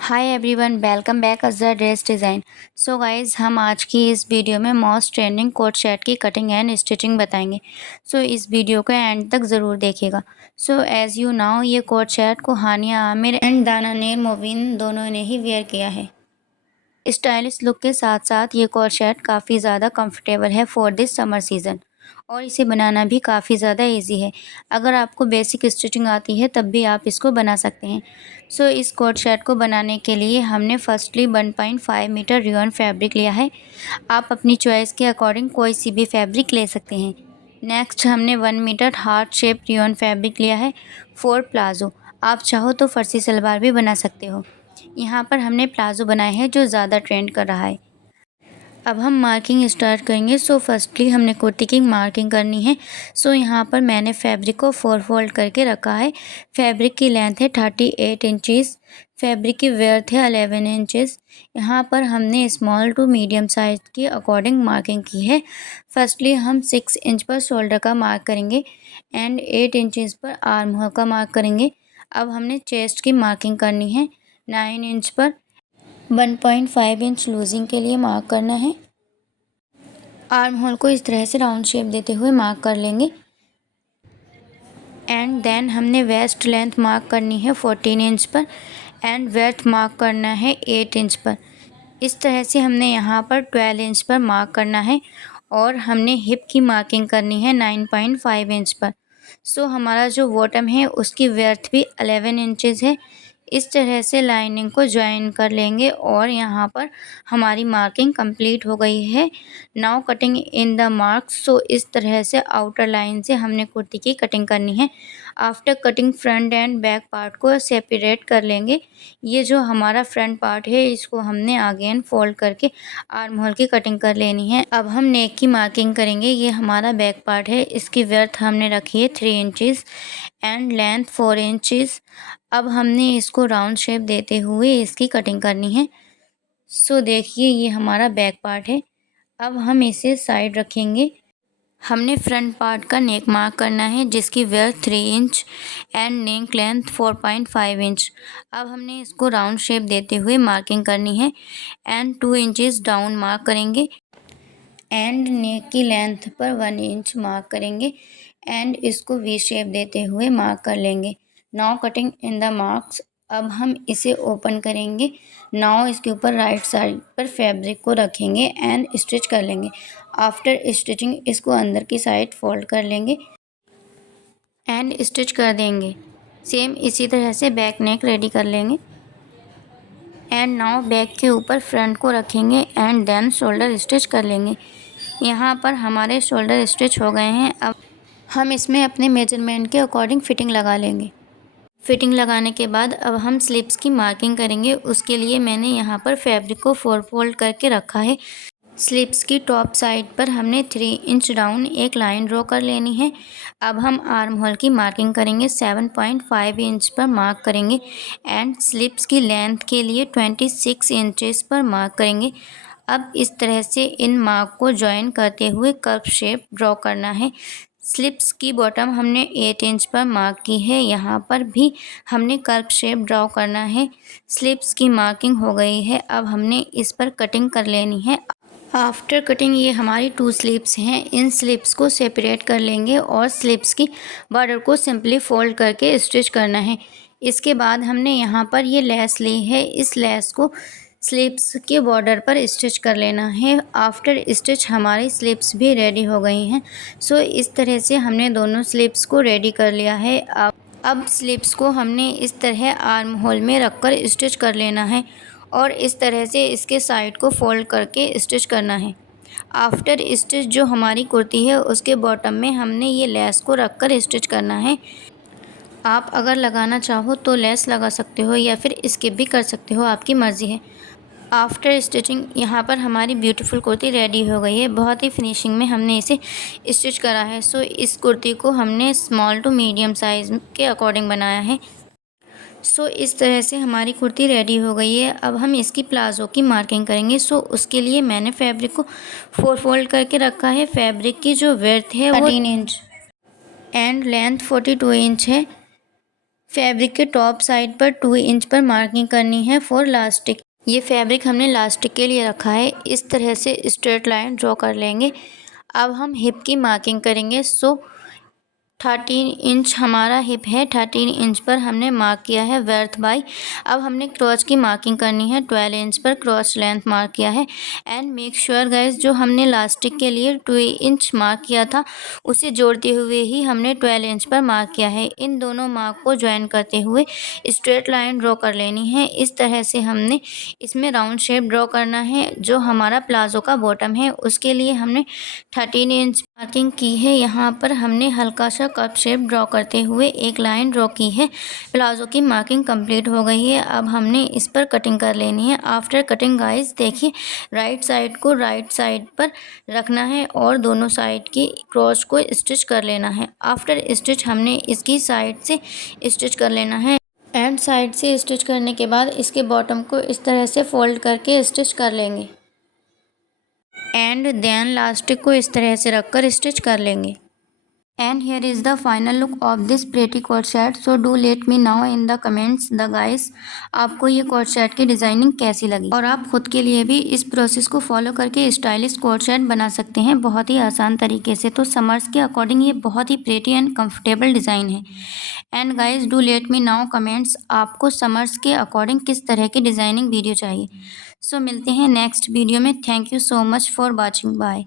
Hi everyone, welcome back Azhar dress design. So guys, हम आज की इस वीडियो में मोस्ट ट्रेंडिंग कोट सेट की कटिंग एंड स्टिचिंग बताएंगे। सो इस वीडियो को एंड तक ज़रूर देखिएगा। सो एज़ यू नाउ, ये कोट सेट को हानिया आमिर एंड दानानेर मोबिन दोनों ने ही वेयर किया है। स्टाइलिश लुक के साथ साथ ये कोट सेट काफ़ी ज़्यादा कंफर्टेबल है फॉर दिस समर सीज़न, और इसे बनाना भी काफ़ी ज़्यादा इजी है। अगर आपको बेसिक स्टिचिंग आती है तब भी आप इसको बना सकते हैं। सो इस कोट सेट को बनाने के लिए हमने फर्स्टली 1.5 मीटर रियॉन फैब्रिक लिया है। आप अपनी चॉइस के अकॉर्डिंग कोई सी भी फैब्रिक ले सकते हैं। नेक्स्ट हमने 1 metre heart shape rayon fabric लिया है फॉर प्लाजो। आप चाहो तो फर्सी सलवार भी बना सकते हो। यहाँ पर हमने प्लाजो बनाए हैं जो ज़्यादा ट्रेंड कर रहा है। अब हम मार्किंग स्टार्ट करेंगे। सो फर्स्टली हमने कुर्ती की मार्किंग करनी है। सो यहाँ पर मैंने फैब्रिक को 4 फोल्ड करके रखा है। फैब्रिक की लेंथ है 38 इंचज़। फैब्रिक की विड्थ है 11 इंचज़। यहाँ पर हमने स्मॉल टू मीडियम साइज़ के अकॉर्डिंग मार्किंग की है। फर्स्टली हम 6 इंच पर शोल्डर का मार्क करेंगे एंड 8 इंचज़ पर आर्म होल का मार्क करेंगे। अब हमने चेस्ट की मार्किंग करनी है 9 इंच पर। 1.5 इंच लूजिंग के लिए मार्क करना है। आर्म होल को इस तरह से राउंड शेप देते हुए मार्क कर लेंगे। एंड देन हमने वेस्ट लेंथ मार्क करनी है 14 इंच पर एंड ब्रेड्थ मार्क करना है 8 इंच पर। इस तरह से हमने यहाँ पर 12 इंच पर मार्क करना है और हमने हिप की मार्किंग करनी है 9.5 इंच पर। सो हमारा जो बॉटम है उसकी ब्रेड्थ भी 11 इंचज़ है। इस तरह से लाइनिंग को ज्वाइन कर लेंगे और यहाँ पर हमारी मार्किंग कंप्लीट हो गई है। Now cutting in the marks. So इस तरह से आउटर लाइन से हमने कुर्ती की कटिंग करनी है। After cutting front end back part को सेपरेट कर लेंगे। ये जो हमारा फ्रंट पार्ट है इसको हमने अगेन फोल्ड करके आर्म होल की कटिंग कर लेनी है। अब हम नेक की मार्किंग करेंगे। ये हमारा बैक पार्ट है, इसकी विड्थ हमने रखी है 3 इंचज़ एंड लेंथ 4 इंचज़। अब हमने इसको राउंड शेप देते हुए इसकी कटिंग करनी है। सो देखिए, ये हमारा बैक पार्ट है। अब हम इसे साइड रखेंगे। हमने फ्रंट पार्ट का नेक मार्क करना है जिसकी width 3 inch and neck length 4.5 inch. अब हमने इसको राउंड शेप देते हुए मार्किंग करनी है एंड 2 इंचज़ डाउन मार्क करेंगे एंड नेक की लेंथ पर 1 इंच मार्क करेंगे एंड इसको वी शेप देते हुए मार्क कर लेंगे। Now cutting in the marks. अब हम इसे ओपन करेंगे। नाउ इसके ऊपर राइट साइड पर फैब्रिक को रखेंगे एंड स्टिच कर लेंगे। आफ्टर स्टिचिंग इसको अंदर की साइड फोल्ड कर लेंगे एंड स्टिच कर देंगे। सेम इसी तरह से बैक नेक रेडी कर लेंगे। एंड नाउ बैक के ऊपर फ्रंट को रखेंगे एंड देन शोल्डर स्टिच कर लेंगे। यहाँ पर हमारे शोल्डर स्टिच हो गए हैं। अब हम इसमें अपने मेजरमेंट के अकॉर्डिंग फ़िटिंग लगा लेंगे। फ़िटिंग लगाने के बाद अब हम स्लीव्स की मार्किंग करेंगे। उसके लिए मैंने यहाँ पर फैब्रिक को 4 फोल्ड करके रखा है। स्लीव्स की टॉप साइड पर हमने 3 इंच डाउन एक लाइन ड्रॉ कर लेनी है। अब हम आर्म होल की मार्किंग करेंगे। 7.5 इंच पर मार्क करेंगे एंड स्लीव्स की लेंथ के लिए 26 इंचेस पर मार्क करेंगे। अब इस तरह से इन मार्क को ज्वाइन करते हुए कर्व शेप ड्रॉ करना है। स्लीव्स की बॉटम हमने 8 इंच पर मार्क की है। यहाँ पर भी हमने कर्व शेप ड्रॉ करना है। स्लीव्स की मार्किंग हो गई है। अब हमने इस पर कटिंग कर लेनी है। आफ्टर कटिंग ये हमारी 2 स्लीव्स हैं। इन स्लीव्स को सेपरेट कर लेंगे और स्लीव्स की बॉर्डर को सिंपली फोल्ड करके स्टिच करना है। इसके बाद हमने यहाँ पर ये लेस ली है। इस लेस को स्लीव्स के बॉर्डर पर स्टिच कर लेना है। आफ्टर स्टिच हमारी स्लीव्स भी रेडी हो गई हैं। सो इस तरह से हमने दोनों स्लीव्स को रेडी कर लिया है। अब स्लीव्स को हमने इस तरह आर्म होल में रखकर स्टिच कर लेना है और इस तरह से इसके साइड को फोल्ड करके स्टिच करना है। आफ्टर स्टिच जो हमारी कुर्ती है उसके बॉटम में हमने ये लेस को रखकर स्टिच करना है। आप अगर लगाना चाहो तो लेस लगा सकते हो या फिर स्किप भी कर सकते हो, आपकी मर्ज़ी है। आफ्टर स्टिचिंग यहाँ पर हमारी ब्यूटीफुल कुर्ती रेडी हो गई है। बहुत ही फिनिशिंग में हमने इसे स्टिच करा है। सो इस कुर्ती को हमने स्मॉल टू मीडियम साइज़ के अकॉर्डिंग बनाया है। सो इस तरह से हमारी कुर्ती रेडी हो गई है। अब हम इसकी प्लाज़ो की मार्किंग करेंगे। सो उसके लिए मैंने फैब्रिक को 4 फोल्ड करके रखा है। फैब्रिक की जो विड्थ है वो 13 इंच एंड लेंथ 42 इंच है। फैब्रिक के टॉप साइड पर 2 इंच पर मार्किंग करनी है फॉर लास्टिक। ये फैब्रिक हमने लास्टिक के लिए रखा है। इस तरह से स्ट्रेट लाइन ड्रॉ कर लेंगे। अब हम हिप की मार्किंग करेंगे। 13 इंच हमारा हिप है। 13 इंच पर हमने मार्क किया है वर्थ बाई। अब हमने क्रॉस की मार्किंग करनी है। 12 इंच पर क्रॉस लेंथ मार्क किया है। एंड मेक श्योर गाइस, जो हमने लास्टिक के लिए 2 इंच मार्क किया था उसे जोड़ते हुए ही हमने 12 इंच पर मार्क किया है। इन दोनों मार्क को ज्वाइन करते हुए स्ट्रेट लाइन ड्रॉ कर लेनी है। इस तरह से हमने इसमें राउंड शेप ड्रॉ करना है। जो हमारा प्लाजो का बॉटम है उसके लिए हमने 13 इंच मार्किंग की है। यहाँ पर हमने हल्का सा कप शेप ड्रॉ करते हुए एक लाइन ड्रॉ की है। प्लाजो की मार्किंग कंप्लीट हो गई है। अब हमने इस पर कटिंग कर लेनी है। आफ्टर कटिंग गाइस देखिए, राइट साइड को राइट साइड पर रखना है और दोनों साइड की क्रॉस को स्टिच कर लेना है। आफ्टर स्टिच हमने इसकी साइड से स्टिच कर लेना है। एंड साइड से स्टिच करने के बाद इसके बॉटम को इस तरह से फोल्ड करके स्टिच कर लेंगे। एंड देन लास्टिक को इस तरह से रखकर स्टिच कर लेंगे। And here is the final look of this pretty coat set. So do let me know in the comments the guys, आपको ये कोट सेट की डिज़ाइनिंग कैसी लगी। और आप खुद के लिए भी इस प्रोसेस को फॉलो करके स्टाइलिश कोट सेट बना सकते हैं बहुत ही आसान तरीके से। तो समर्स के अकॉर्डिंग ये बहुत ही प्रेटी एंड कंफर्टेबल डिज़ाइन है। And guys do let me now comments, आपको समर्स के अकॉर्डिंग किस तरह की डिज़ाइनिंग वीडियो चाहिए। सो मिलते हैं नेक्स्ट वीडियो में। Thank you so much for watching. Bye.